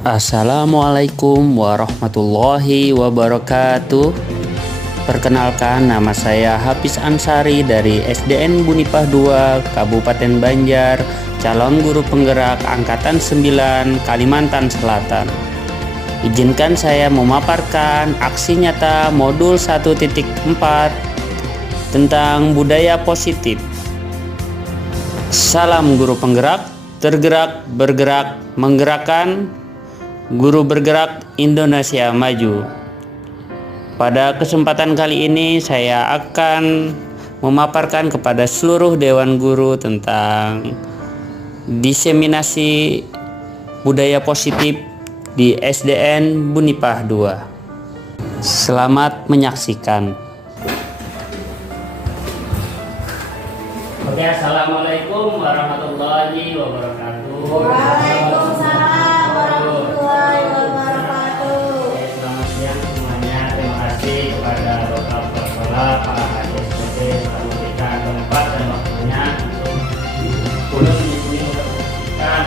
Assalamualaikum warahmatullahi wabarakatuh. Perkenalkan, nama saya Hafiz Ansari dari SDN Bunipah 2, Kabupaten Banjar, calon guru penggerak Angkatan 9, Kalimantan Selatan. Izinkan saya memaparkan aksi nyata modul 1.4 tentang budaya positif. Salam guru penggerak, tergerak, bergerak, menggerakkan. Guru bergerak Indonesia maju. Pada kesempatan kali ini saya akan memaparkan kepada seluruh dewan guru tentang diseminasi budaya positif di SDN Bunipah 2. Selamat menyaksikan. Oke, assalamualaikum warahmatullahi wabarakatuh. Waalaikumsalam warahmatullahi wabarakatuh. Selamat siang semuanya. Terima kasih kepada Bapak Kepala, Pak HSPD telah memberikan tempat dan waktunya untuk turun di sini untuk memberikan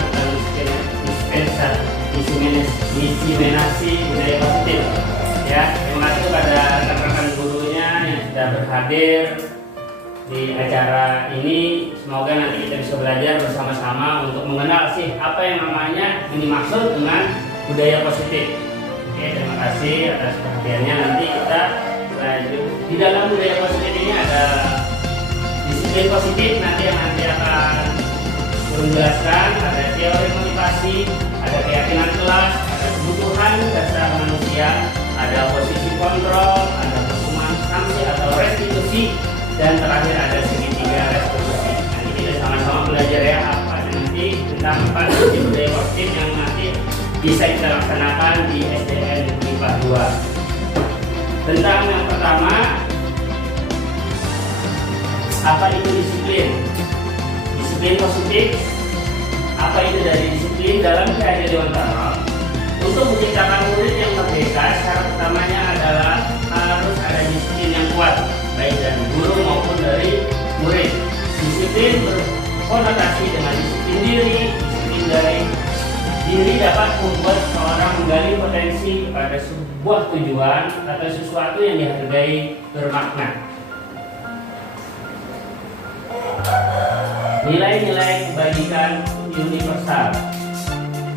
tentang diseminasi budaya positif. Ya, terima kasih kepada rekan-rekan gurunya yang sudah berhadir di acara ini. Semoga nanti kita bisa belajar bersama-sama untuk mengenal sih apa yang namanya yang dimaksud dengan budaya positif. Oke, terima kasih atas perhatiannya. Nanti kita lanjut. Di dalam budaya positif ini ada disiplin positif nanti yang nanti akan menjelaskan, ada teori motivasi, ada keyakinan kelas, ada kebutuhan dasar manusia, ada posisi kontrol, ada hukuman sanksi atau restitusi, dan terakhir ada segitiga restitusi. Nanti kita sama-sama belajar ya apa nanti tentang empat budaya positif yang nanti bisa kita laksanakan di SDN Bunipah 2. Tentang yang pertama, apa itu disiplin? Disiplin positif. Apa itu dari disiplin? Dalam Kaidah Dewan Dalam, untuk menciptakan murid yang merdeka, syarat utamanya adalah harus ada disiplin yang kuat, baik dari guru maupun dari murid. Disiplin berkonotasi dengan disiplin diri. Disiplin dari diri dapat membuat seorang menggali potensi pada sebuah tujuan atau sesuatu yang dihargai bermakna. Nilai-nilai kebajikan universal.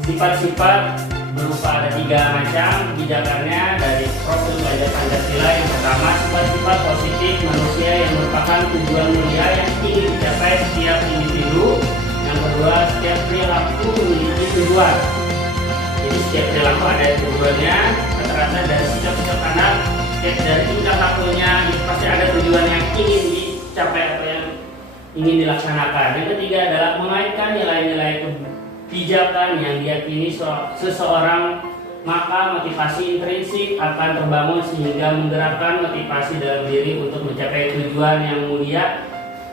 Sifat-sifat berupa ada 3 macam kebijakannya dari profil belajar Pancasila. Yang pertama, sifat-sifat positif manusia yang merupakan tujuan mulia yang ingin dicapai setiap individu. Yang kedua, setiap perilaku memiliki tujuan. Jadi setiap perilaku ada tujuannya. Rata-rata dari sikap-sikap anak, setiap dari tingkah lakunya itu pasti ada tujuan yang ingin dicapai atau yang ingin dilaksanakan. Yang ketiga adalah mengaitkan nilai-nilai kebijakan yang diyakini seseorang, maka motivasi intrinsik akan terbangun sehingga menggerakkan motivasi dalam diri untuk mencapai tujuan yang mulia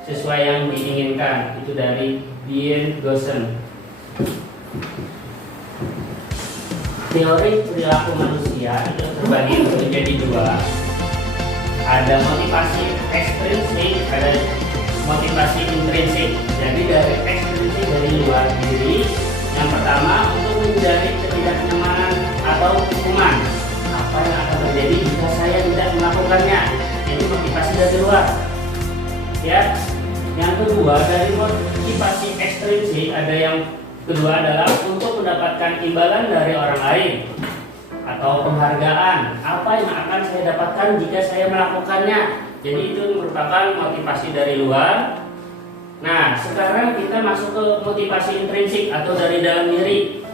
sesuai yang diinginkan. Itu dari Bien Gosen. Teori perilaku manusia itu terbagi menjadi 2. Ada motivasi ekstrinsik, ada motivasi intrinsik. Jadi dari ekstrinsik dari luar diri. Yang pertama, untuk menghindari ketidaknyamanan atau hukuman. Apa yang akan terjadi jika saya tidak melakukannya? Itu motivasi dari luar. Ya. Yang kedua, dari motivasi ekstrinsik ada yang kedua adalah untuk mendapatkan imbalan dari orang lain atau penghargaan. Apa yang akan saya dapatkan jika saya melakukannya? Jadi itu merupakan motivasi dari luar. Nah, sekarang kita masuk ke motivasi intrinsik atau dari dalam diri.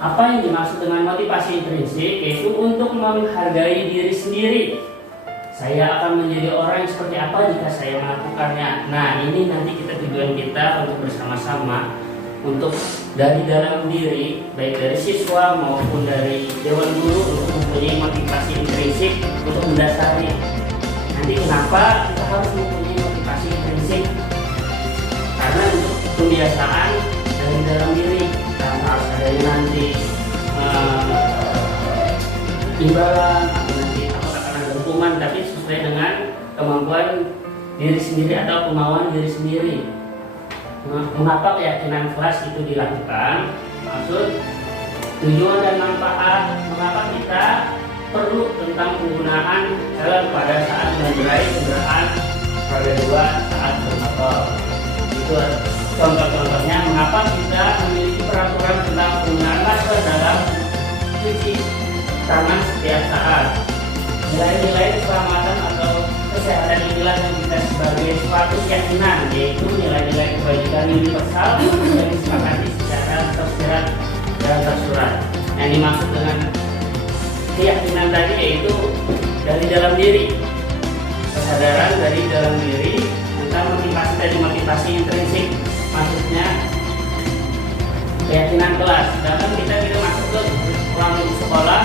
Apa yang dimaksud dengan motivasi intrinsik? Yaitu untuk menghargai diri sendiri. Saya akan menjadi orang yang seperti apa jika saya melakukannya. Nah, ini nanti tujuan kita untuk bersama-sama untuk dari dalam diri, baik dari siswa maupun dari dewan guru untuk mempunyai motivasi intrinsik untuk mendasari. Nanti kenapa kita harus mempunyai motivasi intrinsik? Karena untuk pembiasaan dari dalam diri, tanpa harus adanya nanti imbalan atau nanti apakah akan ada hukuman, tapi sesuai dengan kemampuan diri sendiri atau kemauan diri sendiri. Mengapa keyakinan kelas itu dilakukan? Maksud Tujuan dan manfaat mengapa kita perlu tentang penggunaan helm pada saat mengendarai kendaraan roda 2 saat bermotor. Itu contoh-contohnya mengapa kita memiliki peraturan tentang penggunaan masker dalam cuci tangan setiap saat. Nilai-nilai keselamatan atau kesehatan inilah yang kita sebagai suatu keyakinan, yaitu nilai-nilai kebajikan universal yang disepakati secara tersirat dan tersurat. Yang dimaksud dengan keyakinan tadi yaitu dari dalam diri, kesadaran dari dalam diri tentang motivasi tadi, motivasi intrinsik, maksudnya keyakinan kelas. Sedangkan kita tidak masuk ke ruang sekolah,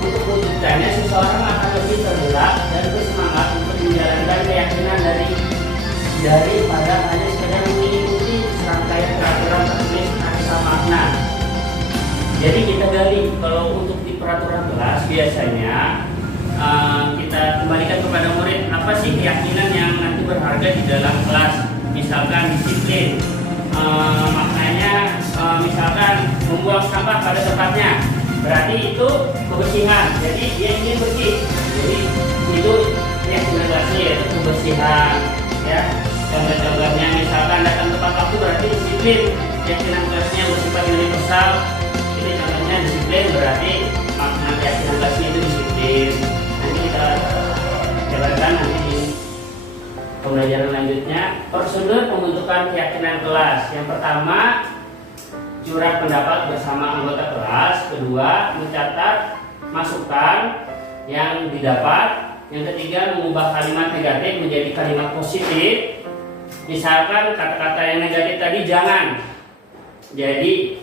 untuk mewujudkannya seseorang akan lebih tergerak dan bersemangat untuk menjalankan keyakinan daripada hanya sekedar mengikuti serangkaian peraturan tertulis tanpa makna. Jadi kita gali, kalau untuk di peraturan kelas biasanya kita kembalikan kepada murid apa sih keyakinan yang nanti berharga di dalam kelas. Misalkan disiplin, maknanya misalkan membuang sampah pada tempatnya, berarti itu kebersihan. Jadi dia ingin bersih. Jadi itu keyakinan kelasnya yaitu kebersihan. Ya, contoh-contohnya misalkan datang tepat waktu berarti disiplin. Keyakinan kelasnya bersifat universal. Ini contohnya disiplin berarti makna keyakinan kelasnya itu disiplin. Nanti kita jabarkan nanti di pembelajaran lanjutnya. Prosedur pembentukan keyakinan kelas. Yang pertama, curah pendapat bersama anggota kelas. Kedua, mencatat masukan yang didapat. Yang ketiga, mengubah kalimat negatif menjadi kalimat positif. Misalkan kata-kata yang negatif tadi jangan. Jadi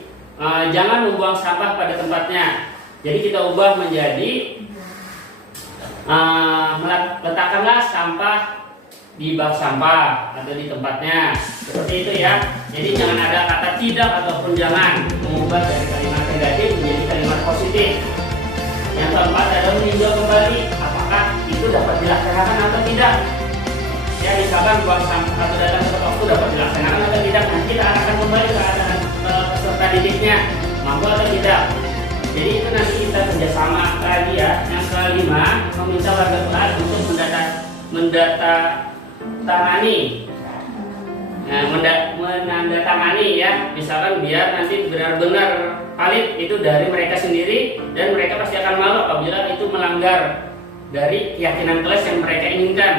jangan membuang sampah pada tempatnya. Jadi kita ubah menjadi letakkanlah sampah di bak sampah atau di tempatnya, seperti itu ya. Jadi jangan ada kata tidak ataupun jangan, mengubah dari kalimat negatif menjadi kalimat positif. Yang keempat adalah meninjau kembali apakah itu dapat dilaksanakan atau tidak. Ya, misalkan buang sampah atau datang tepat waktu dapat dilaksanakan atau tidak, nanti kita akan kembali ke keadaan peserta didiknya mampu atau tidak. Jadi itu nanti kita kerjasama lagi ya. Yang kelima, meminta warga kelas untuk mendatangani, menandatangani ya, misalkan biar nanti benar-benar valid itu dari mereka sendiri dan mereka pasti akan malu apabila itu melanggar dari keyakinan kelas yang mereka inginkan.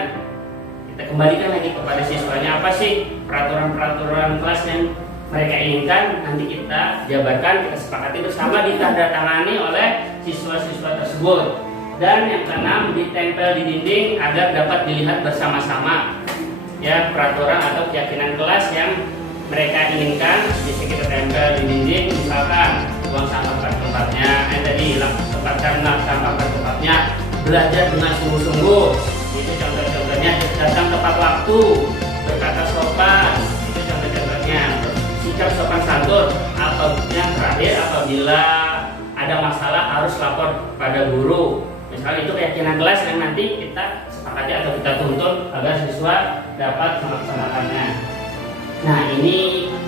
Kita kembalikan lagi kepada siswanya apa sih peraturan-peraturan kelas yang mereka inginkan, nanti kita jabarkan, kita sepakati bersama, ditandatangani oleh siswa-siswa tersebut. Dan yang keenam, ditempel di dinding agar dapat dilihat bersama-sama ya peraturan atau keyakinan kelas yang mereka inginkan. Bisa kita tempel di dinding, misalkan buang sampah pada tempatnya, tadi tempatkanlah sampah pada tempatnya, belajar dengan sungguh-sungguh, itu contoh-contohnya. Datang tepat waktu, berkata sopan, itu contoh-contohnya. Sikap sopan santun, atau yang terakhir apabila ada masalah harus lapor pada guru. Misalnya itu keyakinan kelas yang nanti kita sepakati atau kita tuntut agar siswa dapat melaksanakannya. Nah, ini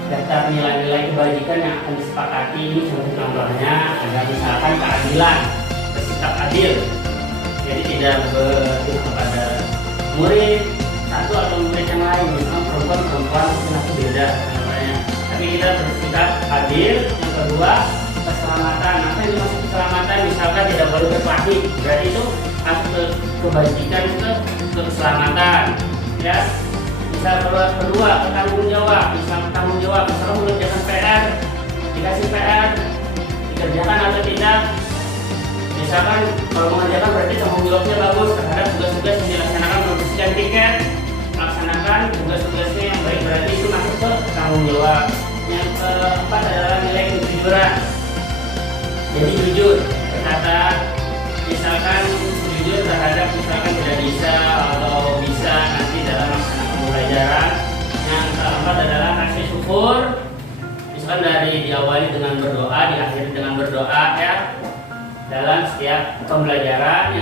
daftar nilai-nilai kebajikan yang akan disepakati. Ini contoh-contohnya ada misalkan keadilan, bersikap adil. Jadi tidak berpihak kepada murid satu atau murid yang lain, misalnya perempuan mungkin aku beda namanya. Tapi kita bersikap adil. Yang kedua, keselamatan. Apa yang dimaksud keselamatan? Misalkan tidak boleh berkelahi, berarti itu masuk ke kebajikan, ke keselamatan ya. Misal kedua, bertanggung jawab. Misalnya mengerjakan PR, dikasih PR, dikerjakan atau tidak. Misalkan kalau mengerjakan berarti tanggung jawabnya bagus terhadap tugas-tugas yang dilaksanakan, membersihkan tiket, melaksanakan tugas-tugasnya yang baik, berarti itu masuk ke tanggung jawab. Yang keempat adalah nilai kejujuran. Jadi jujur berkata, misalkan jujur terhadap misalkan tidak bisa atau bisa nanti dalam melaksanakan pembelajaran. Yang keempat adalah kasih syukur. Misalkan dari diawali dengan berdoa, diakhiri dengan berdoa ya dalam setiap pembelajaran.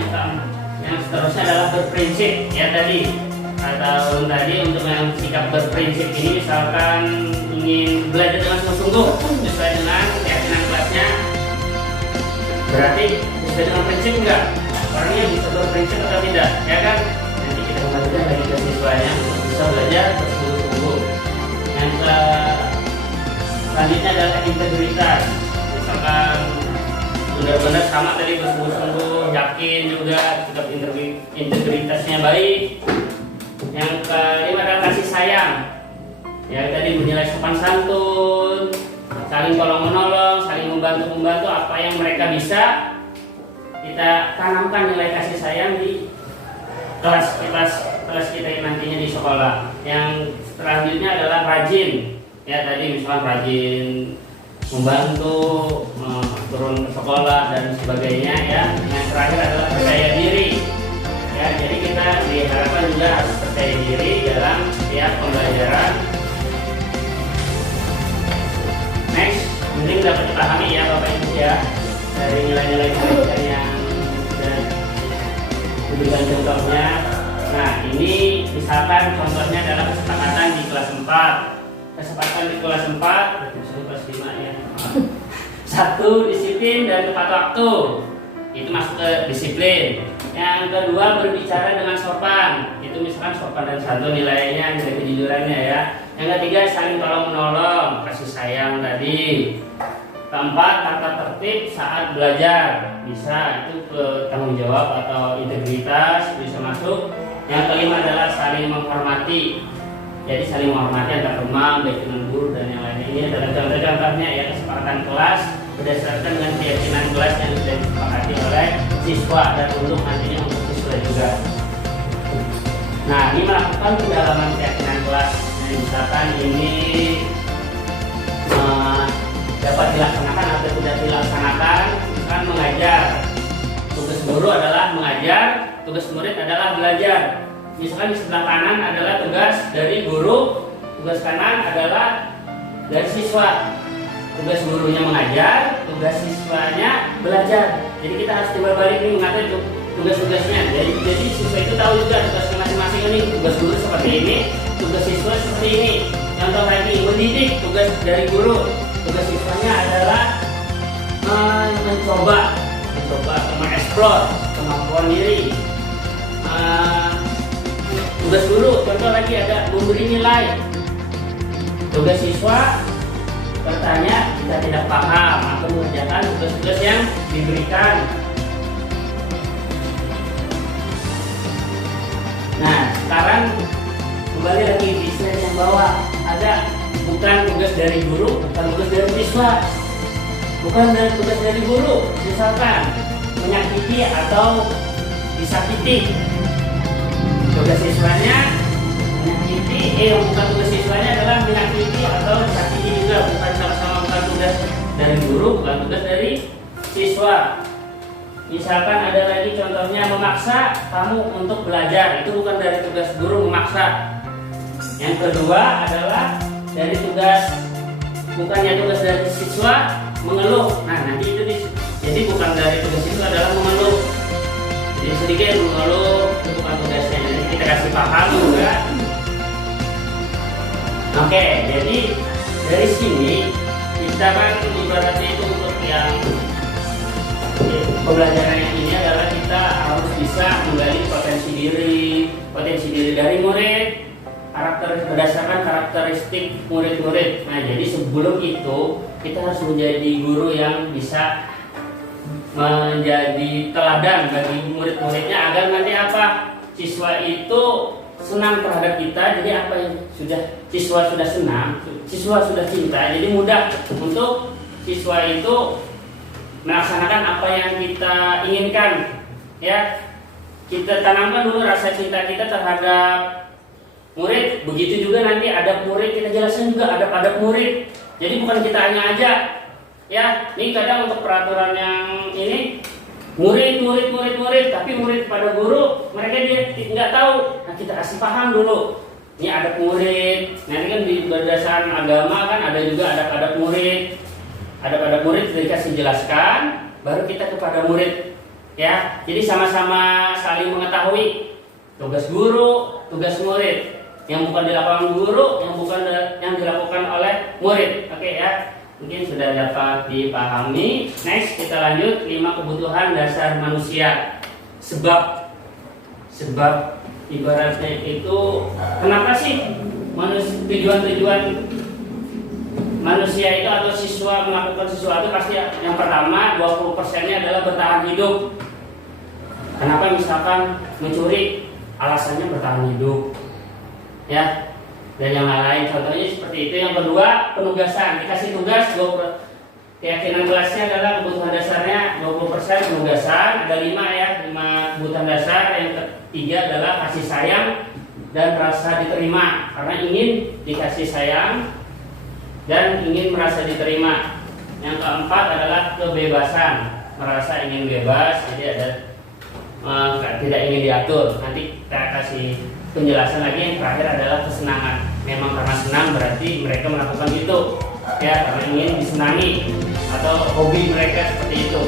Yang seterusnya adalah berprinsip ya tadi, atau tadi untuk yang sikap berprinsip ini misalkan ingin belajar dengan sungguh-sungguh sesuai dengan keyakinan kelasnya, Berarti sesuai dengan prinsip enggak? Orangnya bisa berprinsip atau tidak? Ya kan? Nanti kita kembalikan lagi ke siswanya untuk bisa belajar bersungguh-sungguh. Yang selanjutnya adalah integritas. Misalkan benar-benar sama tadi bersungguh-sungguh, yakin juga, sikap integritasnya baik. Yang kelima adalah kasih sayang. Ya tadi menilai sopan santun, saling tolong menolong, saling membantu apa yang mereka bisa. Kita tanamkan nilai kasih sayang di kelas kita nantinya di sekolah. Yang selanjutnya adalah rajin. Ya tadi misalkan rajin membantu, turun ke sekolah dan sebagainya ya. Yang terakhir adalah percaya diri. Ya, jadi kita diharapkan juga harus percaya diri dalam setiap pembelajaran. Next, mungkin dapat dipahami ya Bapak Ibu ya dari nilai-nilai pendidikan yang sudah diberikan contohnya. Nah, ini misalkan contohnya adalah kesepakatan di kelas 4. Kesepakatan di kelas 4, misalnya kelas 5 ya. 1. Disiplin dan tepat waktu. Itu masuk ke disiplin. Yang kedua, berbicara dengan sopan. Itu misalkan sopan dan santun nilainya, nilai kejujurannya ya. Yang ketiga, saling tolong menolong, kasih sayang tadi. Keempat, tata tertib saat belajar. Bisa itu ke tanggung jawab atau integritas bisa masuk. Yang kelima adalah saling menghormati. Jadi saling menghormati antar teman, baik dengan guru dan yang lainnya. Ini adalah contoh-contohnya ya kesepakatan kelas berdasarkan dengan keyakinan kelas yang sudah disepakati oleh siswa dan untuk nantinya untuk siswa juga. Nah, ini melakukan pendalaman keyakinan kelas. Nah, misalkan ini dapat dilaksanakan atau tidak dilaksanakan. Misalkan mengajar, tugas guru adalah mengajar, tugas murid adalah belajar. Misalkan di sebelah kanan adalah tugas dari guru, tugas kanan adalah dari siswa. Tugas gurunya mengajar, tugas siswanya belajar. Jadi kita harus coba balik nih mengatur tugas-tugasnya. Jadi siswa itu tahu juga tugasnya masing-masing ini. Tugas guru seperti ini, tugas siswa seperti ini. Contoh lagi mendidik, tugas dari guru, tugas siswanya adalah mencoba, mengeksplor kemampuan diri. Tugas guru, contoh lagi ada memberi nilai. Tugas siswa bertanya jika tidak paham atau mengerjakan tugas-tugas yang diberikan. Nah, sekarang kembali lagi di slide yang bawah ada bukan tugas dari guru, bukan tugas dari siswa, bukan dari tugas dari guru. Misalkan menyakiti atau disakiti. Tugas siswanya menyakiti, yang bukan tugas siswanya adalah menyakiti atau disakiti juga, bukan sama-sama bukan tugas dari guru, bukan tugas dari siswa. Misalkan ada lagi contohnya memaksa kamu untuk belajar, itu bukan dari tugas guru memaksa. Yang kedua adalah dari tugas, bukannya tugas dari siswa mengeluh. Nah nanti itu jadi bukan dari tugas siswa adalah mengeluh. Jadi sedikit mengeluh itu bukan tugasnya. Jadi kita kasih paham juga. Oke, jadi dari sini kita kan ibaratnya itu untuk yang pembelajaran yang ini adalah kita harus bisa menggali potensi diri dari murid, berdasarkan karakteristik murid-murid. Nah, jadi sebelum itu kita harus menjadi guru yang bisa menjadi teladan bagi murid-muridnya agar nanti apa? Siswa itu senang terhadap kita. Jadi apa yang siswa sudah senang, siswa sudah cinta, jadi mudah untuk siswa itu melaksanakan apa yang kita inginkan. Ya, kita tanamkan dulu rasa cinta kita terhadap murid. Begitu juga nanti adab murid, kita jelaskan juga adab murid. Jadi bukan kita hanya aja. Ya, ini kadang untuk peraturan yang ini murid, tapi murid pada guru mereka dia nggak tahu. Nah, kita kasih paham dulu. Ini adab murid. Nanti kan di berdasarkan agama kan ada juga adab murid. Adab murid dikasih jelaskan, baru kita kepada murid. Ya, jadi sama-sama saling mengetahui tugas guru, tugas murid. Yang bukan dilakukan guru, yang dilakukan oleh murid. Oke ya. mungkin sudah dapat dipahami. Next kita lanjut 5 kebutuhan dasar manusia. Sebab ibaratnya itu kenapa sih tujuan manusia itu atau siswa melakukan sesuatu pasti yang pertama 20%-nya adalah bertahan hidup. Kenapa misalkan mencuri? Alasannya bertahan hidup. Ya. Dan yang lain contohnya seperti itu. Yang kedua, penugasan. Dikasih tugas, keyakinan kelasnya adalah kebutuhan dasarnya 20% penugasan. Ada 5 kebutuhan dasar. Yang ketiga adalah kasih sayang dan rasa diterima, karena ingin dikasih sayang dan ingin merasa diterima. Yang keempat adalah kebebasan, merasa ingin bebas, jadi ada tidak ingin diatur. Nanti kita kasih penjelasan lagi. Yang terakhir adalah kesenangan. Memang karena senang berarti mereka melakukan itu, ya karena ingin disenangi atau hobi mereka seperti itu.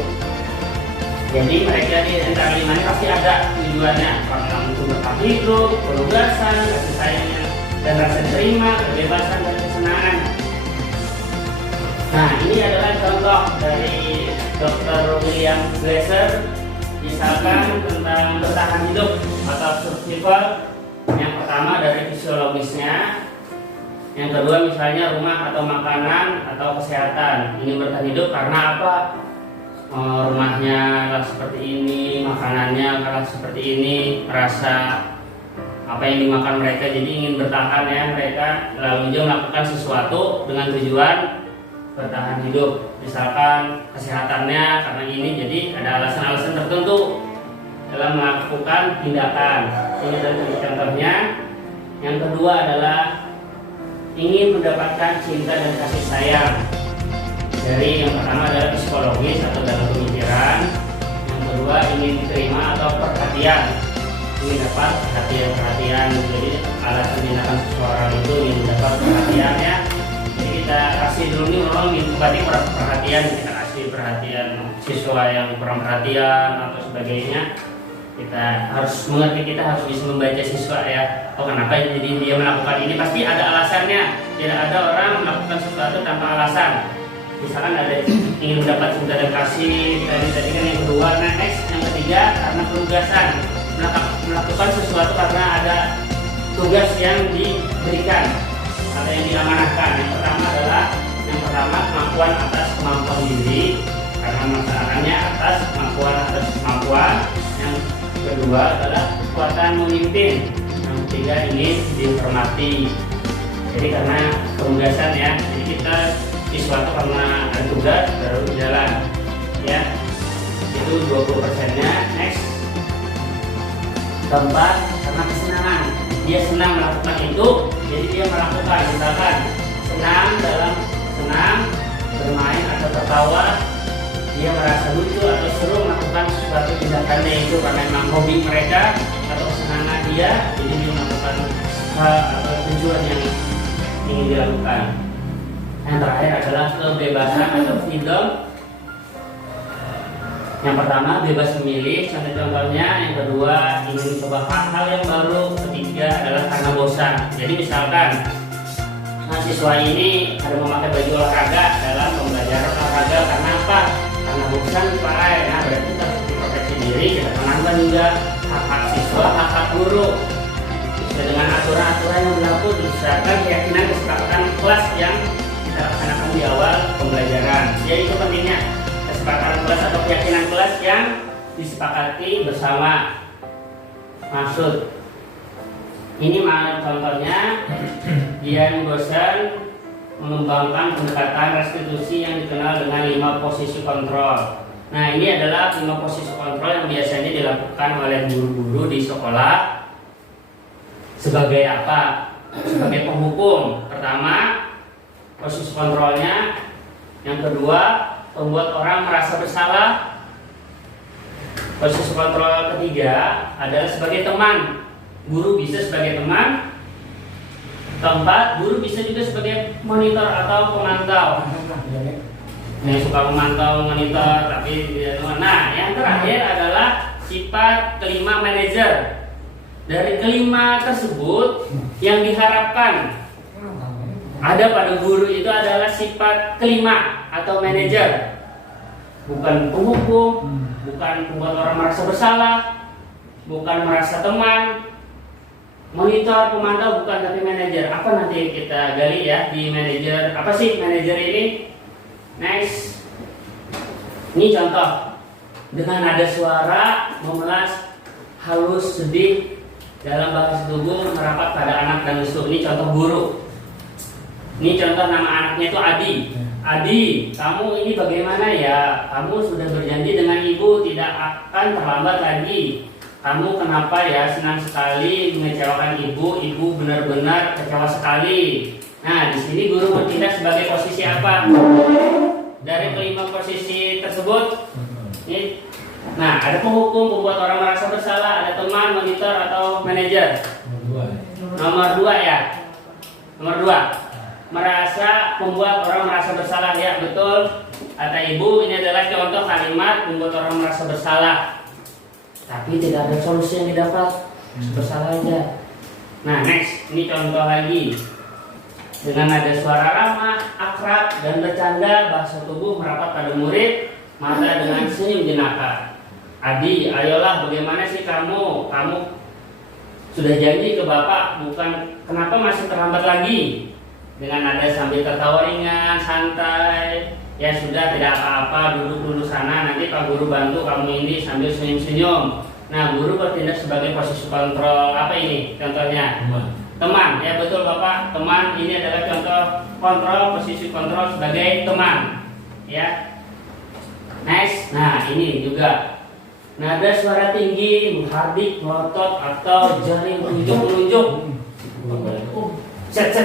Jadi mereka di antara 5 ini pasti ada tujuannya, karena untuk bertahan hidup, penugasan, kasih sayangnya dan rasa diterima, kebebasan dan kesenangan. Nah, ini adalah contoh dari Dr. William Glasser. Misalkan tentang bertahan hidup atau survival. Yang pertama dari fisiologisnya. Yang kedua misalnya rumah atau makanan atau kesehatan. Ingin bertahan hidup karena apa? Rumahnya lah seperti ini, makanannya kalah seperti ini, rasa apa yang dimakan mereka, jadi ingin bertahan ya mereka, lalu juga melakukan sesuatu dengan tujuan bertahan hidup. Misalkan kesehatannya karena ini, jadi ada alasan-alasan tertentu dalam melakukan tindakan. Ini adalah contohnya. Yang kedua adalah ingin mendapatkan cinta dan kasih sayang. Dari yang pertama adalah psikologis atau dalam pemikiran. Yang kedua ingin diterima atau perhatian, ingin dapat perhatian. Jadi alasan tindakan seseorang itu ingin mendapat perhatian ya. Jadi kita kasih dulu nih orang ingin kembali perhatian, kita kasih perhatian siswa yang kurang perhatian atau sebagainya. Kita harus mengerti, kita harus bisa membaca siswa ya. Oh kenapa jadi dia melakukan ini, pasti ada alasannya. Tidak ada orang melakukan sesuatu tanpa alasan. Misalkan ada ingin mendapat cinta dan kasih, tadi kan yang kedua. Nah, next yang ketiga karena penugasan, melakukan sesuatu karena ada tugas yang diberikan atau yang diamanahkan. Yang pertama adalah kemampuan atas kemampuan diri, karena masalahnya atas kemampuan. Yang kedua adalah kekuatan memimpin. Yang ketiga ingin dihormati. Jadi karena penugasan ya, jadi kita sesuatu karena ada tugas baru jalan ya, itu 20%-nya. Next, keempat karena kesenangan, dia senang melakukan itu, jadi dia melakukan. Misalkan senang bermain atau tertawa, dia merasa lucu atau seru melakukan sesuatu tindakannya itu karena memang hobi mereka atau kesenangan dia, jadi dia melakukan hal atau tujuan yang ingin dilakukan. Yang terakhir adalah kebebasan atau freedom. Yang pertama bebas memilih, contoh-contohnya. Yang kedua ingin mencoba hal-hal yang baru. Ketiga adalah karena bosan. Jadi misalkan mahasiswa ini ada memakai baju olahraga dalam pembelajaran olahraga karena apa? Karena bosan pakai. Nah berarti kita harus memproteksi diri, kita menangkan juga hak-hak siswa, hak-hak guru. Dengan aturan-aturan yang berlaku berdasarkan keyakinan kesepakatan kelas yang kita laksanakan di awal pembelajaran. Jadi itu pentingnya kesepakatan kelas atau keyakinan kelas yang disepakati bersama. Maksud ini contohnya Dian Bosan mengembangkan pendekatan restitusi yang dikenal dengan 5 posisi kontrol. Nah ini adalah 5 posisi kontrol yang biasanya dilakukan oleh guru-guru di sekolah. Sebagai apa? Sebagai penghukum. Pertama, posisi kontrolnya. Yang kedua, membuat orang merasa bersalah. Posisi kontrol ketiga adalah sebagai teman. Guru bisa sebagai teman. Keempat, guru bisa juga sebagai monitor atau pemantau. Yang suka memantau, monitor, tapi nah, yang terakhir adalah sifat kelima manajer. Dari kelima tersebut yang diharapkan Ada pada guru itu adalah sifat kelima atau manajer, bukan penghukum, bukan membuat orang merasa bersalah, bukan merasa teman, monitor, pemantau, bukan, tapi manajer. Apa nanti kita gali ya di manajer. Apa sih manajer ini? Next. Ini contoh. Dengan nada suara memelas, halus, sedih, dalam bahasa tubuh merapat pada anak dan musuh. Ini contoh guru. Ini contoh nama anaknya itu Adi. Adi, kamu ini bagaimana ya? Kamu sudah berjanji dengan ibu tidak akan terlambat lagi. Kamu kenapa ya senang sekali mengecewakan ibu? Ibu benar-benar kecewa sekali. Nah, di sini guru bertindak sebagai posisi apa? Dari kelima posisi tersebut, ini, nah ada penghukum, membuat orang merasa bersalah, ada teman, monitor atau manajer. Nomor 2 ya. Nomor 2, merasa membuat orang merasa bersalah, ya betul. Kata ibu, ini adalah contoh kalimat membuat orang merasa bersalah. Tapi tidak ada solusi yang didapat, bersalah aja. Nah, next, ini contoh lagi. Dengan nada suara ramah, akrab, dan bercanda, bahasa tubuh merapat pada murid, mata dengan senyum jenaka. Adi, ayolah, bagaimana sih kamu? Kamu sudah janji ke bapak, bukan? Kenapa masih terlambat lagi? Dengan nada sambil tertawa ringan, santai. Ya sudah, tidak apa-apa, duduk dulu sana, nanti Pak Guru bantu kamu ini sambil senyum-senyum. Nah, guru bertindak sebagai posisi kontrol. Apa ini contohnya? Teman, ya betul Bapak, teman ini adalah contoh kontrol, posisi kontrol sebagai teman. Ya. Next, nah ini juga nada suara tinggi, menghardik, melotot, atau jari menunjuk-menunjuk. Set,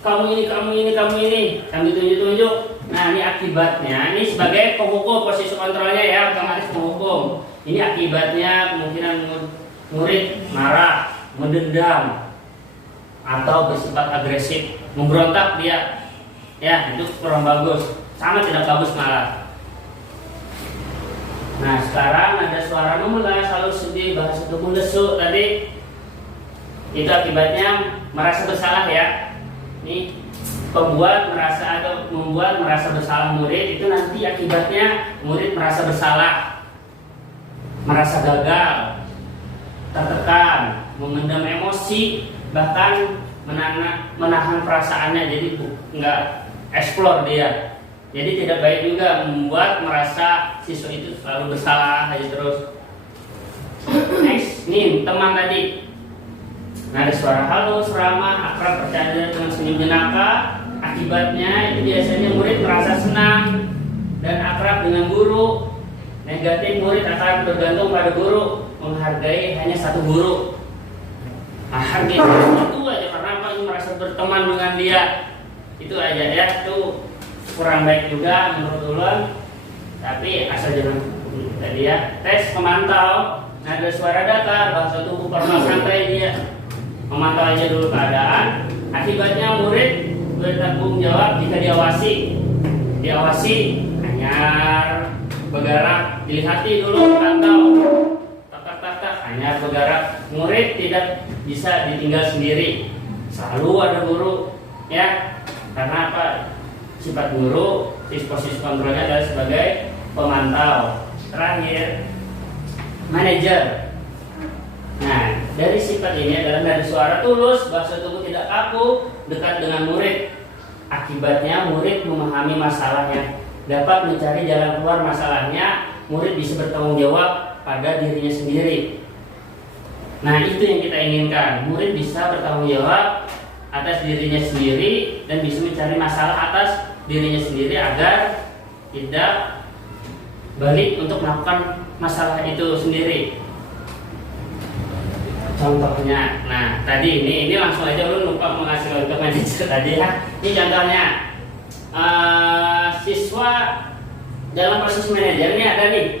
kamu ini, sambil tunjuk-tunjuk. Nah, ini akibatnya, ini sebagai penghukum, posisi kontrolnya ya, otomatis penghukum. Ini akibatnya kemungkinan murid marah, mendendam, atau bersifat agresif, memberontak dia. Ya, itu kurang bagus, sangat tidak bagus malah. Nah, sekarang ada suara memelas, lalu sedih, bahasa tubuh lesu tadi. Itu akibatnya merasa bersalah ya. Ini membuat merasa bersalah murid, itu nanti akibatnya murid merasa bersalah, merasa gagal, tertekan, memendam emosi, bahkan menahan perasaannya, jadi nggak explore dia. Jadi tidak baik juga membuat merasa siswa itu selalu bersalah aja terus. Next, nih teman tadi. Nah, ada suara halus, ramah, akrab, bercanda dengan senyum jenaka. Akibatnya itu biasanya murid merasa senang dan akrab dengan guru. Negatif, murid akan bergantung pada guru, menghargai hanya satu guru. Nah, hargai itu aja karena apa? Ini merasa berteman dengan dia. Itu aja ya, itu kurang baik juga menurut ulun. Tapi asal jangan tadi ya. Tes pemantau, nada suara datar, bahasa tubuh formal santai dia. Memantau aja dulu keadaan. Akibatnya murid bertanggung jawab jika diawasi hanyar bergerak, dilihati dulu, pantau, tak hanyar bergerak. Murid tidak bisa ditinggal sendiri, selalu ada guru ya. Karena apa? Sifat guru, posisi kontrolnya adalah sebagai pemantau. Terakhir, manajer. Nah, dari sifat ini adalah dari suara tulus, bahasa tubuh tidak kaku, dekat dengan murid. Akibatnya murid memahami masalahnya, dapat mencari jalan keluar masalahnya. Murid bisa bertanggung jawab pada dirinya sendiri. Nah, itu yang kita inginkan. Murid bisa bertanggung jawab atas dirinya sendiri dan bisa mencari masalah atas dirinya sendiri agar tidak balik untuk melakukan masalah itu sendiri. Contohnya, nah tadi ini langsung aja lu lupa mengasih untuk manajer tadi ya. Ini contohnya siswa dalam proses manajer ini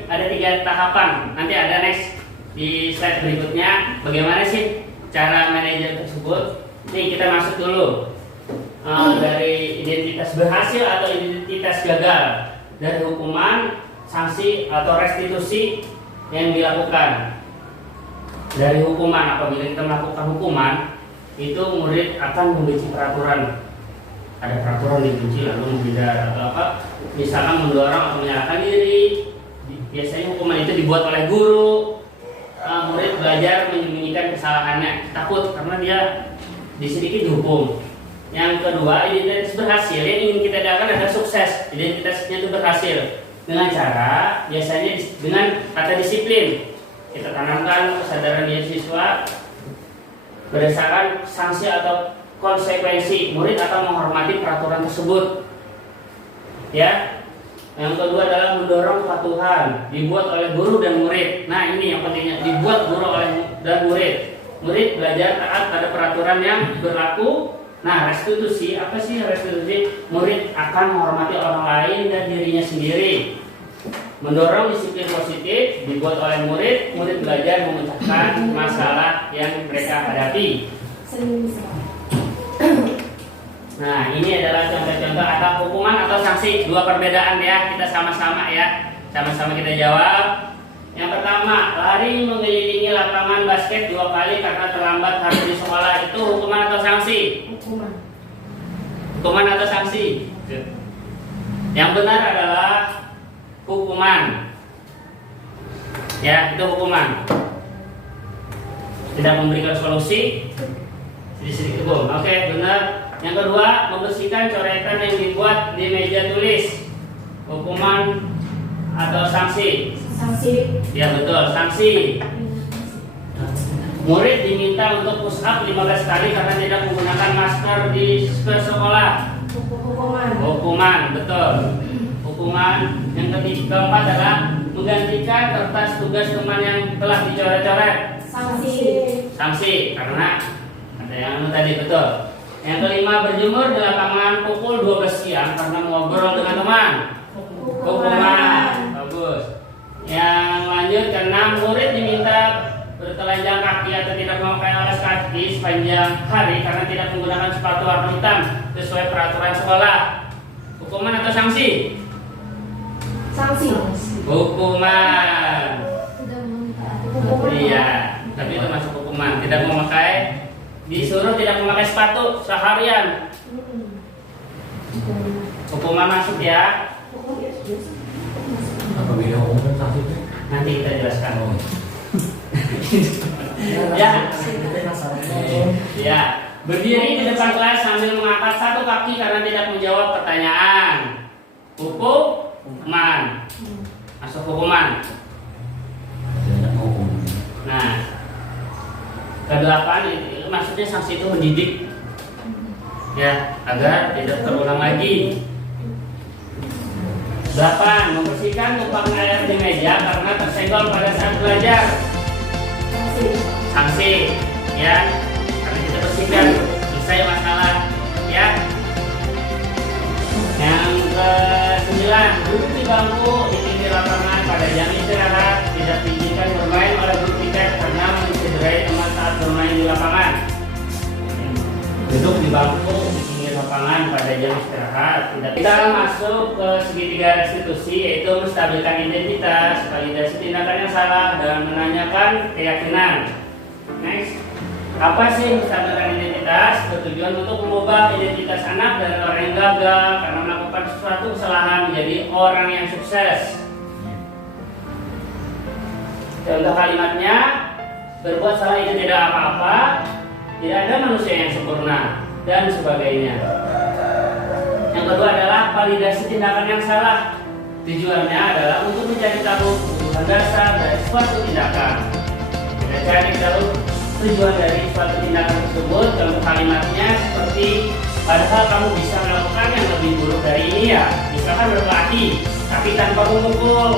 ada 3 tahapan. Nanti ada next di slide berikutnya. Bagaimana sih cara manajer tersebut? Nih kita masuk dulu dari identitas berhasil atau identitas gagal, dari hukuman, sanksi atau restitusi yang dilakukan. Dari hukuman, apabila kita melakukan hukuman, itu murid akan membenci peraturan. ada peraturan dikunci lalu menghindar atau apa, misalkan mendorong atau menyalahkan diri. Biasanya hukuman itu dibuat oleh guru. Murid belajar menyembunyikan kesalahannya, takut karena dia sedikit dihukum. Yang kedua, identitas berhasil. Yang ingin kita dapatkan adalah sukses. Identitasnya itu berhasil dengan cara biasanya dengan kata disiplin. Kita tanamkan kesadaran diri siswa berdasarkan sanksi atau konsekuensi. Murid akan menghormati peraturan tersebut. Ya. Yang kedua adalah mendorong kepatuhan, dibuat oleh guru dan murid. Nah, ini yang pentingnya, dibuat guru dan murid. Murid belajar taat pada peraturan yang berlaku. Nah, restitusi, apa sih restitusi? Murid akan menghormati orang lain dan dirinya sendiri. Mendorong disiplin positif, dibuat oleh murid. Murid belajar memecahkan masalah yang mereka hadapi. Nah, ini adalah contoh-contoh atau hukuman atau sanksi. Dua perbedaan ya, kita sama-sama ya. Sama-sama kita jawab. Yang pertama, lari mengelilingi lapangan basket 2 kali karena terlambat harus di sekolah. Itu hukuman atau sanksi? Hukuman. Hukuman atau sanksi? Yang benar adalah hukuman. Ya, itu hukuman. Tidak memberikan solusi. Sedikit hukum. Oke, benar. Yang kedua, membersihkan coretan yang dibuat di meja tulis. Hukuman atau sanksi? Sanksi. Ya betul, sanksi. Murid diminta untuk push up 15 kali karena tidak menggunakan masker di sekolah. Hukuman. Hukuman, betul. Hukuman. Yang keempat adalah menggantikan kertas tugas teman yang telah dicoret-coret. Sanksi. Sanksi, karena ada yang tadi betul. Yang kelima, berjemur di lapangan pukul 12 siang karena ngobrol dengan teman. Hukuman. Bagus. Yang lanjut, keenam, murid diminta bertelanjang kaki atau tidak memakai alas kaki sepanjang hari karena tidak menggunakan sepatu warna hitam sesuai peraturan sekolah. Hukuman atau sanksi? Sanksi. Hukuman. Hukuman. Iya, tapi itu masuk hukuman. Tidak memakai, disuruh tidak memakai sepatu seharian. Hukuman masuk ya. Apa beda hukuman sanksi itu? Nanti kita jelaskan. Oh. Ya, berdiri di depan kelas sambil mengangkat satu kaki karena tidak menjawab pertanyaan. Hukuman. Masuk hukuman. Nah, kedelapan itu maksudnya sanksi itu mendidik, ya, agar tidak terulang lagi. 8. Membersihkan tumpahan air di meja karena tersenggol pada saat belajar. Sanksi, ya, karena kita bersihkan, selesai masalah, ya. Yang ke-9, duduk di bangku di pinggir lapangan pada jam istirahat, tidak diizinkan bermain oleh grup tiket karena mencederai teman saat bermain di lapangan. Duduk di bangku di pinggir lapangan pada jam istirahat. Kita masuk ke segitiga restitusi, yaitu menstabilkan identitas, validasi tindakan yang salah, dan menanyakan keyakinan. Next, apa sih menstabilkan identitas? Bertujuan untuk mengubah identitas anak dari orang yang gagal karena melakukan sesuatu kesalahan menjadi orang yang sukses. Contoh kalimatnya, berbuat salah itu tidak apa-apa, tidak ada manusia yang sempurna, dan sebagainya. Yang kedua adalah validasi tindakan yang salah. Tujuannya adalah untuk mencari tahu kebutuhan dasar dari suatu tindakan. Kita cari tahu tujuan dari suatu tindakan tersebut. Contoh kalimatnya seperti, padahal kamu bisa melakukan yang lebih buruk dari ini ya. Misalkan berkelahi, tapi tanpa memukul.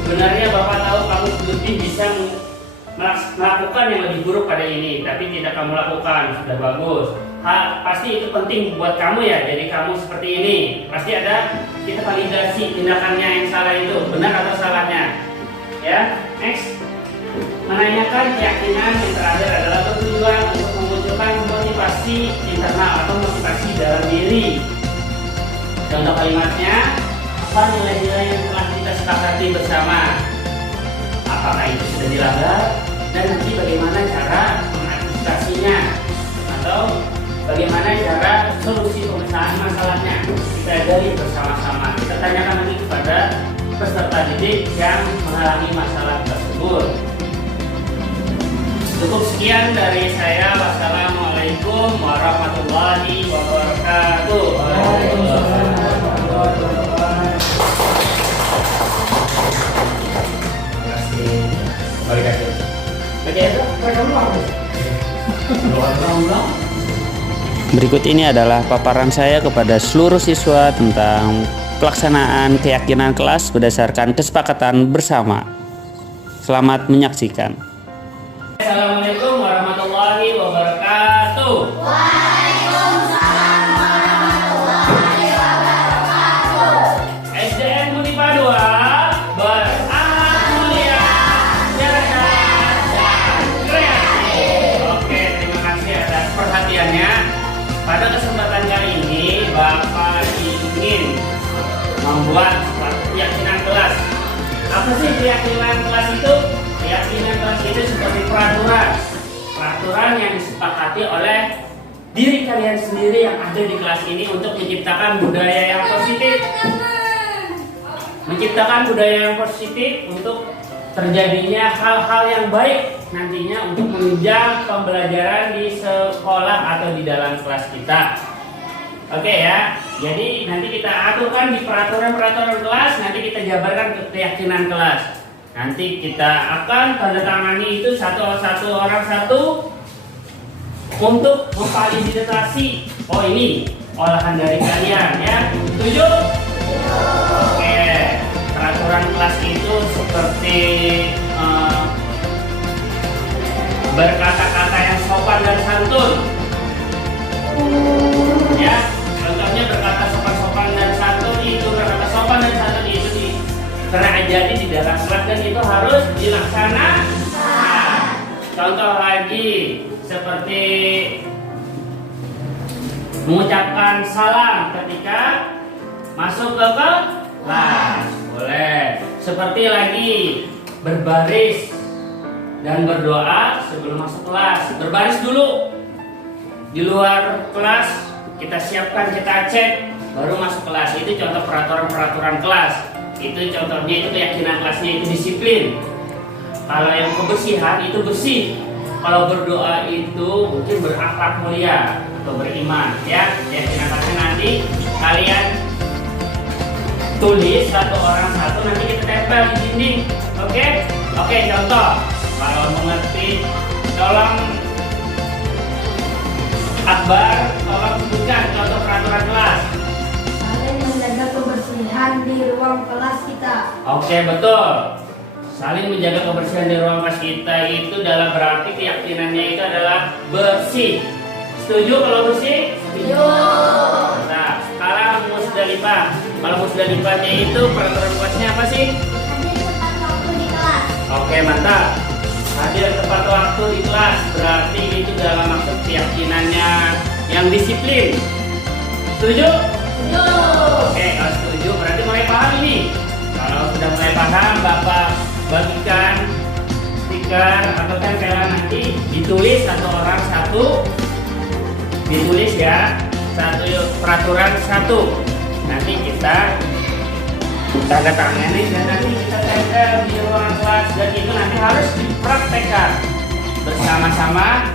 Sebenarnya Bapak tahu kamu lebih bisa melakukan yang lebih buruk pada ini, tapi tidak kamu lakukan. Sudah bagus. Pasti itu penting buat kamu ya, jadi kamu seperti ini. Pasti ada, kita validasi tindakannya yang salah itu, benar atau salahnya. Ya, next. Menanyakan keyakinan yang terakhir adalah bertujuan untuk memunculkan motivasi internal atau motivasi dalam diri. Contoh kalimatnya, apa nilai-nilai yang telah kita sepakati bersama? Apakah itu sudah dilanggar? Dan nanti bagaimana cara mengantisipasinya? Atau bagaimana cara solusi pemecahan masalahnya. Kita gali bersama-sama. Kita tanyakan lagi kepada peserta didik yang mengalami masalah tersebut. Cukup sekian dari saya. Wassalamualaikum warahmatullahi wabarakatuh. Berikut ini adalah paparan saya kepada seluruh siswa tentang pelaksanaan keyakinan kelas berdasarkan kesepakatan bersama. Selamat menyaksikan. Assalamualaikum warahmatullahi wabarakatuh. Waalaikumsalam warahmatullahi wabarakatuh. SDN Unipa 2 beranak mulia, cerdas, dan kreatif. Oke, terima kasih atas perhatiannya. Pada kesempatan kali ini, Bapak ingin membuat suatu keyakinan kelas. Apa sih keyakinan kelas itu? Keyakinan kelas itu seperti peraturan yang disepakati oleh diri kalian sendiri yang ada di kelas ini untuk menciptakan budaya yang positif. Menciptakan budaya yang positif untuk terjadinya hal-hal yang baik nantinya untuk menunjang pembelajaran di sekolah atau di dalam kelas kita. Oke ya, jadi nanti kita aturkan di peraturan-peraturan kelas, nanti kita jabarkan ke keyakinan kelas. Nanti kita akan tanda tangani itu satu orang satu untuk memvalidasi. Oh ini olahan dari kalian ya, setuju? Oke, peraturan kelas itu seperti berkata-kata yang sopan dan santun. Ya, contohnya berkata sopan dan santun itu, berkata sopan dan santun itu terjadi di dalam kelas dan itu harus dilaksanakan. Contoh lagi seperti mengucapkan salam ketika masuk ke kelas, boleh. Seperti lagi berbaris dan berdoa sebelum masuk kelas. Berbaris dulu di luar kelas, kita siapkan, kita cek, baru masuk kelas. Itu contoh peraturan kelas. Itu contohnya, itu keyakinan kelasnya, itu disiplin. Kalau yang kebersihan itu bersih. Kalau berdoa itu mungkin berakhlak mulia atau beriman ya. Keyakinan kelasnya nanti kalian tulis satu orang satu, nanti kita tempel di dinding. Oke, contoh. Kalau mengerti, tolong Akbar, tolong sebutkan contoh peraturan kelas. Saling menjaga kebersihan di ruang kelas kita. Oke, betul. Saling menjaga kebersihan di ruang kelas kita itu dalam berarti keyakinannya itu adalah bersih. Setuju kalau bersih? Setuju. Nah, sekarang Musdalifah. Kalau Musdalifahnya itu peraturan kelasnya apa sih? Hadir tepat waktu di kelas. Oke, mantap. Hadir tepat waktu di kelas berarti itu dalam maksud keyakinannya yang disiplin. Setuju? Setuju. Oke, kalau setuju berarti mulai paham ini. Kalau sudah mulai paham, Bapak bagikan stiker atau tempelan, nanti ditulis satu orang satu, ditulis ya, satu peraturan satu. Nanti kita tanda tangani dan nanti kita tempel di ruang kelas, dan itu nanti harus dipraktekkan bersama-sama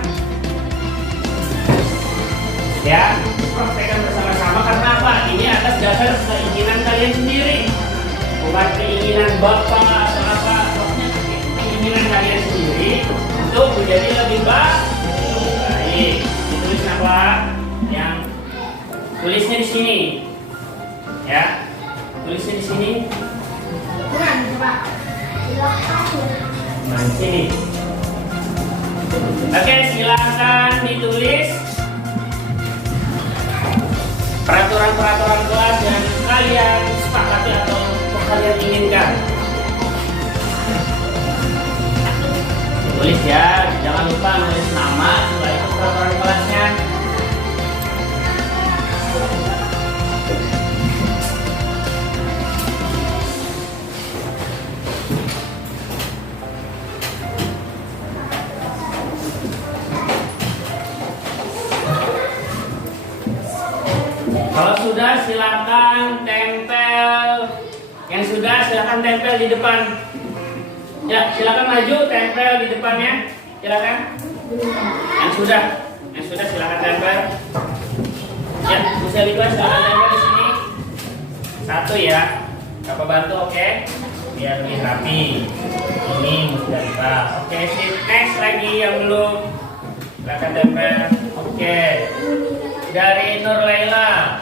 ya, dipraktekkan bersama-sama. Karena apa? Ini atas dasar keinginan kalian sendiri, bukan keinginan bapak atau apa. Pokoknya keinginan kalian sendiri untuk menjadi lebih baik. Ditulis apa? Yang tulisnya di sini ya. Tulisnya di sini. Coba. Nah, di sini. Oke, silakan ditulis peraturan-peraturan kelas yang kalian sepakati atau kalian inginkan. Tulis ya, jangan lupa nulis nama, setelah itu peraturan kelasnya. sudah silakan tempel. Yang sudah silakan tempel di depan. Ya, silakan maju tempel di depannya. Silakan. Yang sudah silakan tempel. Ya, Bu Selika silakan tempel di sini. Satu ya. Bapak bantu, oke? Biar lebih rapi. Ini Musdalifah. Oke, sip. Next lagi yang belum. Silakan tempel. Oke. Dari Nur Laila.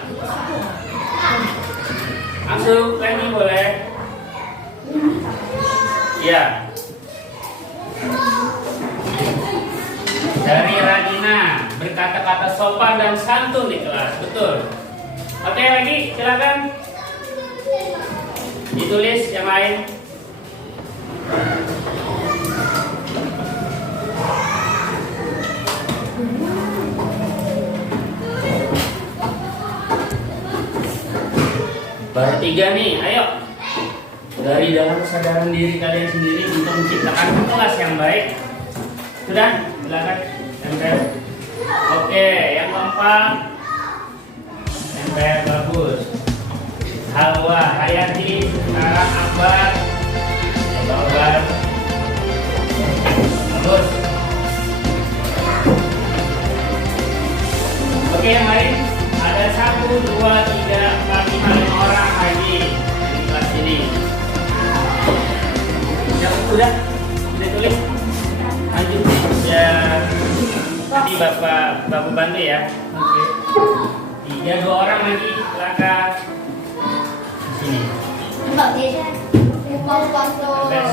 Langsung lagi boleh. Ya. Dari Radina, berkata-kata sopan dan santun di kelas. Betul. Oke, lagi silakan. Ditulis yang lain. Baru 3 nih, ayo. Dari dalam kesadaran diri kalian sendiri untuk menciptakan kelas yang baik. Sudah? Silakan. Tempel. Oke, yang keempat. Tempel bagus. Halwa, Hayati, sekarang Akbar. Akbar. Bagus. Oke, yang lain. Ada 1, 2, 3, 4, 5 orang lagi di kelas ini. Ya, sudah tulis. Lanjut ya. Nanti bapak bantu ya. Oke. 3, 2 orang lagi. Silakan. Sini. Sampai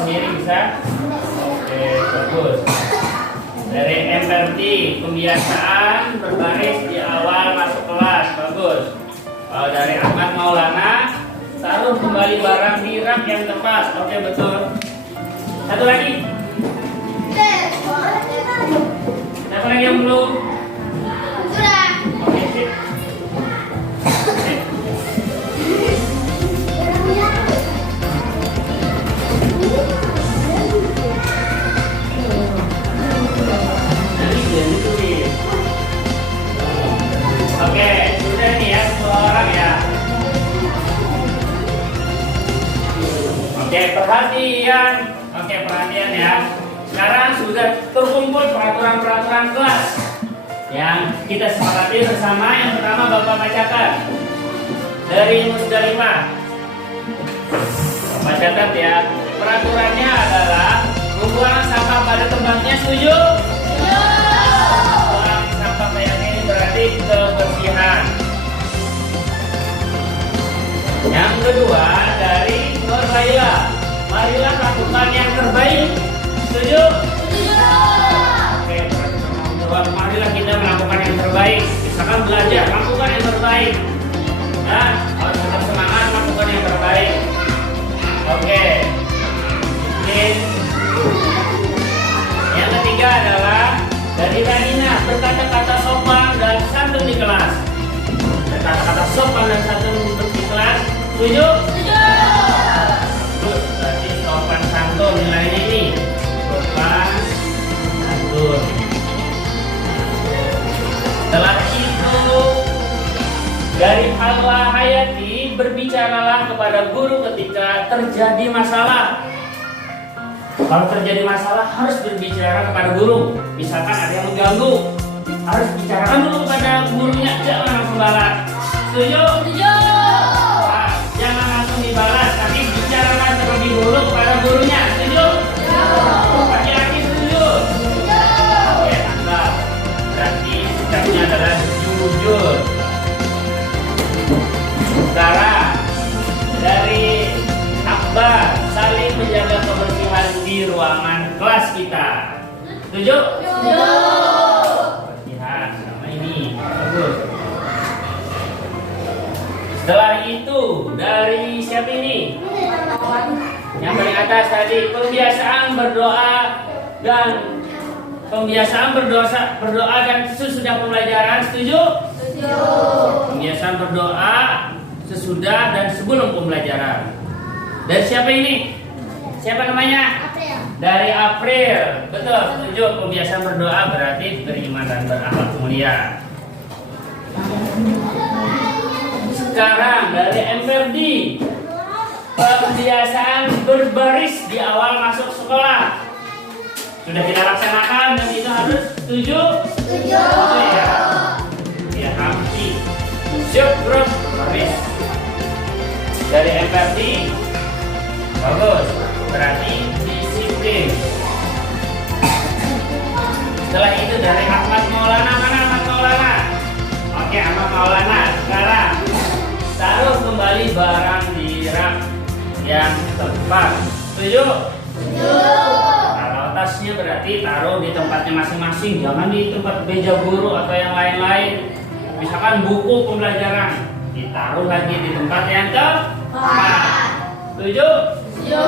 sendiri bisa. Oke, bagus. Dari MRT, pembiasaan berbaris di awal masuk kelas. Bagus. Kalau dari Ahmad Maulana, taruh kembali barang di rak yang tepat. Oke, betul. Satu lagi. Siapa lagi yang belum? Oke, sip. Oke, sudah nih ya, 10 orang ya. Oke, perhatian. Oke, perhatian ya. Sekarang sudah terkumpul peraturan-peraturan kelas yang kita sepakati bersama. Yang pertama Bapak bacakan dari Musdalifah. Bapak catat ya. Peraturannya adalah membuang sampah pada tempatnya. Setuju? Buang sampah kayak ini berarti kebersihan. Yang kedua dari Nur Laila. Marilah lakukan yang terbaik. Setuju? Oke, jawab. Marilah kita melakukan yang terbaik. Misalkan belajar, lakukan yang terbaik. Ya, harus tetap semangat lakukan yang terbaik. Oke. Yang ketiga adalah dari Radina, berkata-kata sopan dan santun di kelas. Berkata-kata sopan dan santun untuk di kelas. Setuju? Terus berarti sopan santun nilainya ini. Sopan santun. Setelah itu dari Halwa Hayati, berbicaralah kepada guru ketika terjadi masalah. Kalau terjadi masalah harus berbicara kepada guru. Misalkan ada yang mengganggu, harus bicarakan dulu kepada gurunya, jangan langsung balas. Setuju? Nah, jangan langsung dibalas, tapi bicarakan terlebih dulu kepada gurunya. Setuju? Laki-laki setuju? Oke, mantap. Berarti sikapnya adalah jujur. Sekarang dari Akbar, saling menjaga kebersihan di ruangan kelas kita. Setuju? Kebersihan sama ini. Bagus. Setelah itu dari siapa ini? Yang paling atas tadi, pembiasaan berdoa dan sesudah pembelajaran. Setuju? Pembiasaan berdoa sesudah dan sebelum pembelajaran. Dari siapa ini? Siapa namanya? April. Dari April. Betul, setuju. Pembiasaan berdoa berarti beriman dan berakhlak mulia. Sekarang dari MPRD, kebiasaan berbaris di awal masuk sekolah sudah kita laksanakan dan itu harus setuju? Setuju. Ya. Ya, Hamsi. Siap bro, baris. Dari MPRD, bagus. Berarti disiplin. Setelah itu dari Ahmad Maulana, mana Ahmad Maulana? Oke, Ahmad Maulana. Sekarang taruh kembali barang di rak yang tepat. Setuju? Setuju. Kalau tasnya berarti taruh di tempatnya masing-masing, jangan di tempat meja guru atau yang lain-lain. Misalkan buku pembelajaran, ditaruh lagi di tempat yang tepat. Setuju? Setuju.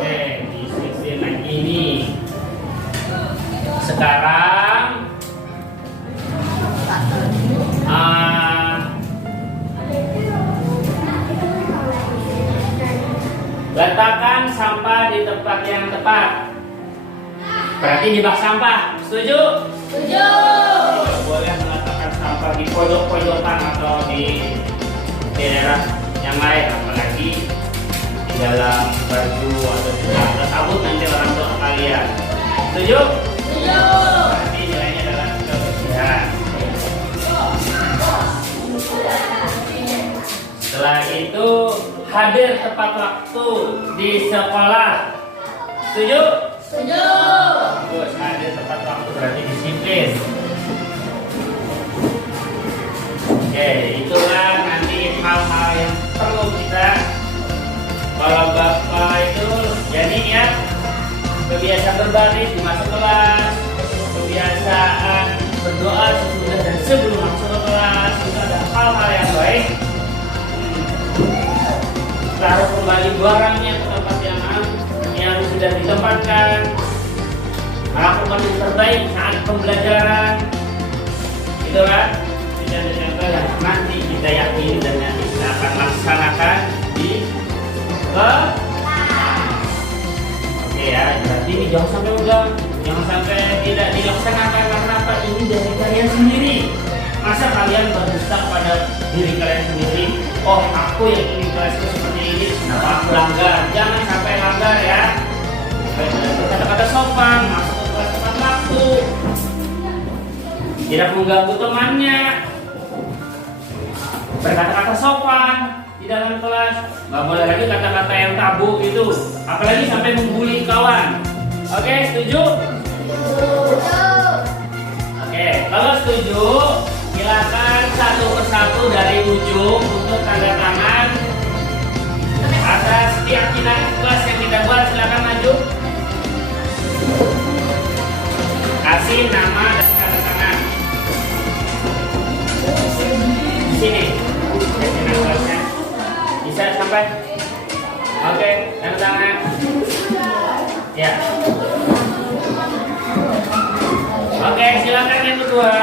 Oke, disiplin lagi ini. Sekarang letakkan sampah di tempat yang tepat. Berarti di bak sampah. Setuju? Setuju. Tidak boleh meletakkan sampah di pojok-pojokan atau di daerah yang lain, apalagi di dalam baju atau di dalam sabut nanti orang tua kalian. Setuju? Setuju. Berarti nilainya adalah kebersihan. Setelah itu hadir tepat waktu di sekolah. Setuju? Setuju. Bagus, hadir tepat waktu berarti disiplin. Oke, itulah nanti hal-hal yang perlu kita kalau bapak itu jadi ya kebiasaan berbaris di masuk kelas, kebiasaan berdoa sesudah dan sebelum masuk ke kelas, itu ada hal-hal yang baik. Taruh kembali barangnya ke tempat yang sudah ditempatkan, melakukan yang terbaik saat pembelajaran. Itulah contoh yang nanti kita yakini dan nanti kita akan laksanakan di kelas. Oke ya, berarti ini jangan sampai ulang, jangan sampai tidak dilaksanakan. Karena apa? Ini dari kalian sendiri. Masa kalian berdusta pada diri kalian sendiri? Oh, aku yang ingin kelasku seperti ini, kenapa aku langgar? Jangan sampai langgar ya. Kata-kata sopan, masuk ke kelas tepat waktu, tidak mengganggu temannya, berkata-kata sopan di dalam kelas. Nggak boleh lagi kata-kata yang tabu itu, apalagi sampai membuli kawan. Oke, setuju? Oke, kalau setuju, silakan satu persatu dari ujung untuk tanda tangan atas keyakinan kelas yang kita buat. Silakan maju, kasih nama dan tanda tangan di sini. Keyakinan kelasnya bisa sampai. Oke, tanda tangan ya. Oke, silakan yang kedua.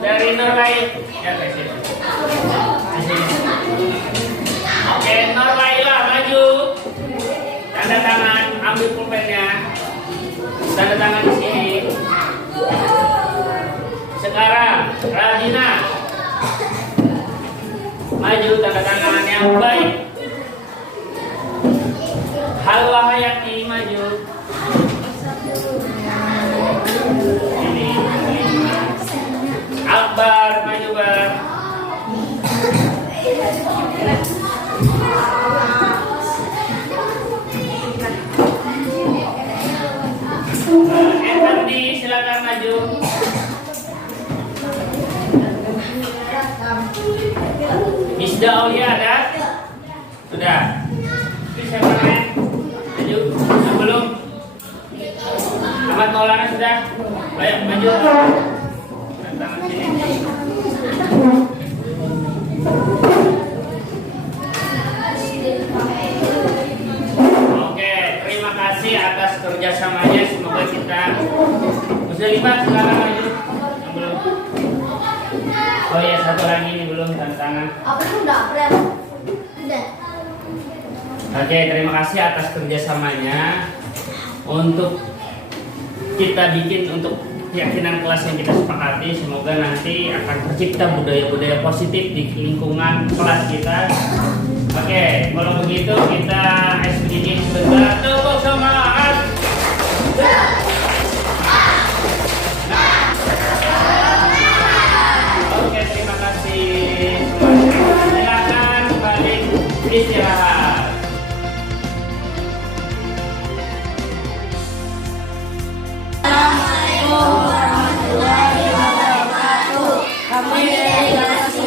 Dari Nurlain ya, di sini. Oke, Nurlaila maju, tanda tangan, ambil pulpennya, tanda tangan di sini. Sekarang Radina maju, tanda tangan yang baik. Halwa Hayati maju. Ini Akbar maju Bar. Enterdi silakan maju. Misda Aulia ada? Sudah. Siapa namanya? Maju. Yang belum? Ahmad Maulana sudah? Ayo maju. Tangan sini. Oke, terima kasih atas kerjasamanya. Semoga kita Muslimah sekarang maju. Yang belum? Oh ya, satu lagi ini belum tanda tangan. Apa itu udah keren? Udah. Oke, terima kasih atas kerjasamanya untuk kita bikin untuk keyakinan kelas yang kita sepakati, semoga nanti akan tercipta budaya-budaya positif di lingkungan kelas kita. Oke, kalau begitu kita sedikit sebentar. Tepuk semangat. Oke, terima kasih. Silakan balik istirahat. Warahmatullahi wabarakatuh. Kami dari kelas 5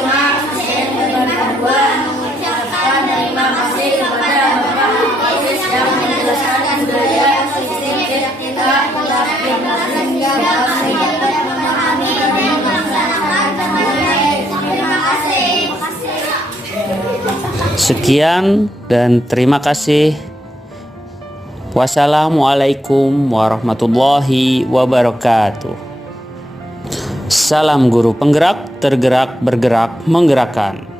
SDN Kedua mengucapkan terima kasih kepada Bapak Aziz yang menjelaskan budaya sistem kita sehingga kami dapat memahami dan melaksanakan dengan baik. Terima kasih. Sekian dan terima kasih. Wassalamualaikum warahmatullahi wabarakatuh. Salam guru penggerak, tergerak, bergerak, menggerakkan.